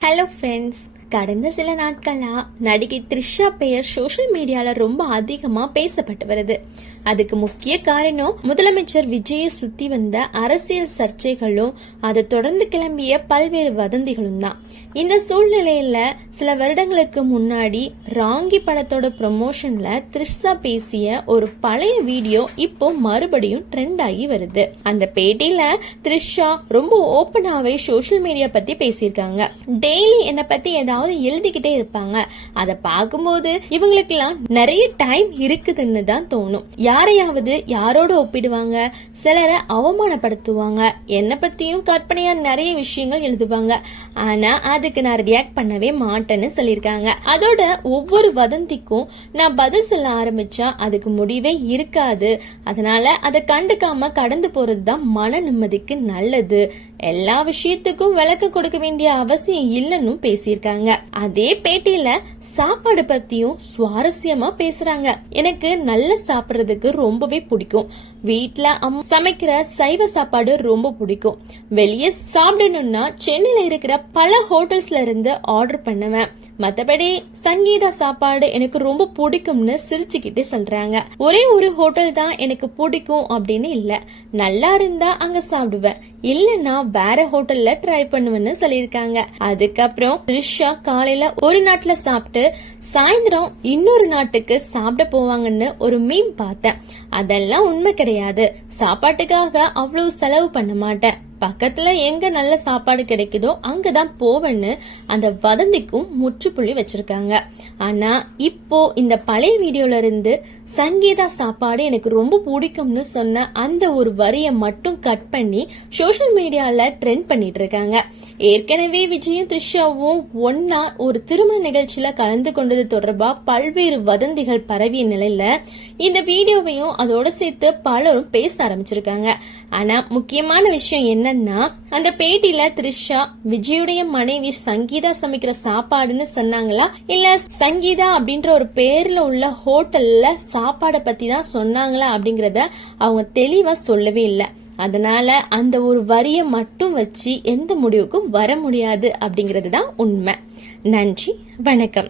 Hello friends, கடந்த சில நாட்களா நடிகை த்ரிஷா பெயர் சோஷியல் மீடியால ரொம்ப அதிகமா பேசப்பட்டு வருது. அதுக்கு முக்கிய காரணம் முதலமைச்சர் விஜயை சுத்தி வந்த அரசியல் சர்ச்சைகளும் அதை தொடர்ந்து கிளம்பிய பல்வேறு வதந்திகளும் தான். இந்த சூழ்நிலையில சில வருடங்களுக்கு முன்னாடி ராங்கி படத்தோட ப்ரமோஷன்ல த்ரிஷா பேசிய ஒரு பழைய வீடியோ இப்போ மறுபடியும் ட்ரெண்ட் ஆகி வருது. அந்த பேட்டியில த்ரிஷா ரொம்ப ஓப்பனாவே சோஷியல் மீடியா பத்தி பேசியிருக்காங்க. டெய்லி என்னை பத்தி ஏதாவது எழுதிக்கிட்டே இருப்பாங்க. அதை பார்க்கும்போது இவங்களுக்கு எல்லாம் நிறைய டைம் இருக்குதுன்னு தான் தோணும். யாரையாவது யாரோட ஒப்பிடுவாங்க, சிலரை அவமானப்படுத்துவாங்க, என்னை பத்தியும் கற்பனையா நிறைய விஷயங்கள் எழுதுவாங்க. ஆனா அதுக்கு நான் ரியாக்ட் பண்ணவே மாட்டேன்னு சொல்லியிருக்காங்க. அதோட ஒவ்வொரு வதந்திக்கும் நான் பதில் சொல்ல ஆரம்பிச்சா அதுக்கு முடிவே இருக்காது. அதனால அதை கண்டுக்காம கடந்து போறதுதான் மன நிம்மதிக்கு நல்லது. எல்லா விஷயத்துக்கும் விளக்க கொடுக்க வேண்டிய அவசியம் இல்லைன்னு பேசியிருக்காங்க. அதே பேட்டியில சாப்பாடு பத்தியும் சுவாரஸ்யமா பேசுறாங்க. எனக்கு நல்ல சாப்பிடுறதுக்கு ரொம்பவே பிடிக்கும். வீட்டுல அம்மா சமைக்கிற சைவ சாப்பாடு ரொம்ப பிடிக்கும். வெளியே சாப்பிடணும்னா சென்னையில இருக்கிற பல ஹோட்டல்ஸ்ல இருந்து ஆர்டர் பண்ணுவேன். மத்தபடி சங்கீதா சாப்பாடு எனக்கு ரொம்ப பிடிக்கும்னு சிரிச்சுக்கிட்டே சொல்றாங்க. ஒரே ஒரு ஹோட்டல் தான் எனக்கு பிடிக்கும் அப்படின்னு இல்ல, நல்லா இருந்தா அங்க சாப்பிடுவேன், இல்லன்னா வேற ஹோட்டல்ல ட்ரை பண்ணுவேன்னு சொல்லியிருக்காங்க. அதுக்கப்புறம் த்ரிஷா காலையில ஒரு நாட்டுல சாப்பிட்டு சாயந்தரம் இன்னொரு நாட்டுக்கு சாப்பிட போவாங்கன்னு ஒரு மீம் பார்த்தேன். அதெல்லாம் உண்மை கிடையாது. சாப்பாட்டுக்காக அவ்வளவு செலவு பண்ண மாட்டேன். பக்கத்துல எங்க நல்ல சாப்பாடு கிடைக்குதோ அங்கதான் போவேன்னு அந்த வதந்திக்கும் முற்றுப்புள்ளி வச்சிருக்காங்க. ஆனா இப்போ இந்த பழைய வீடியோல இருந்து சங்கீதா சாப்பாடு எனக்கு ரொம்ப பிடிக்கும்னு சொன்ன அந்த ஒரு வரிய மட்டும் கட் பண்ணி சோசியல் மீடியால ட்ரெண்ட் பண்ணிட்டு இருக்காங்க. ஏற்கனவே விஜயும் த்ரிஷாவும் ஒன்னா ஒரு திருமண நிகழ்ச்சியில கலந்து கொண்டது தொடர்பா பல்வேறு வதந்திகள் பரவிய நிலையில இந்த வீடியோவையும் அதோட சேர்த்து பலரும் பேச ஆரம்பிச்சிருக்காங்க. ஆனா முக்கியமான விஷயம் என்னன்னா, அந்த பேட்டியில த்ரிஷா விஜயுடைய மனைவி சங்கீதா சமைக்கிற சாப்பாடுன்னு சொன்னாங்களா, இல்ல சங்கீதா அப்படின்ற ஒரு பேர்ல உள்ள ஹோட்டல்ல சாப்பாடை பத்தி தான் சொன்னாங்களா அப்படிங்கறத அவங்க தெளிவா சொல்லவே இல்லை. அதனால அந்த ஒரு வரியை மட்டும் வச்சு எந்த முடிவுக்கும் வர முடியாது அப்படிங்கிறது தான் உண்மை. நன்றி, வணக்கம்.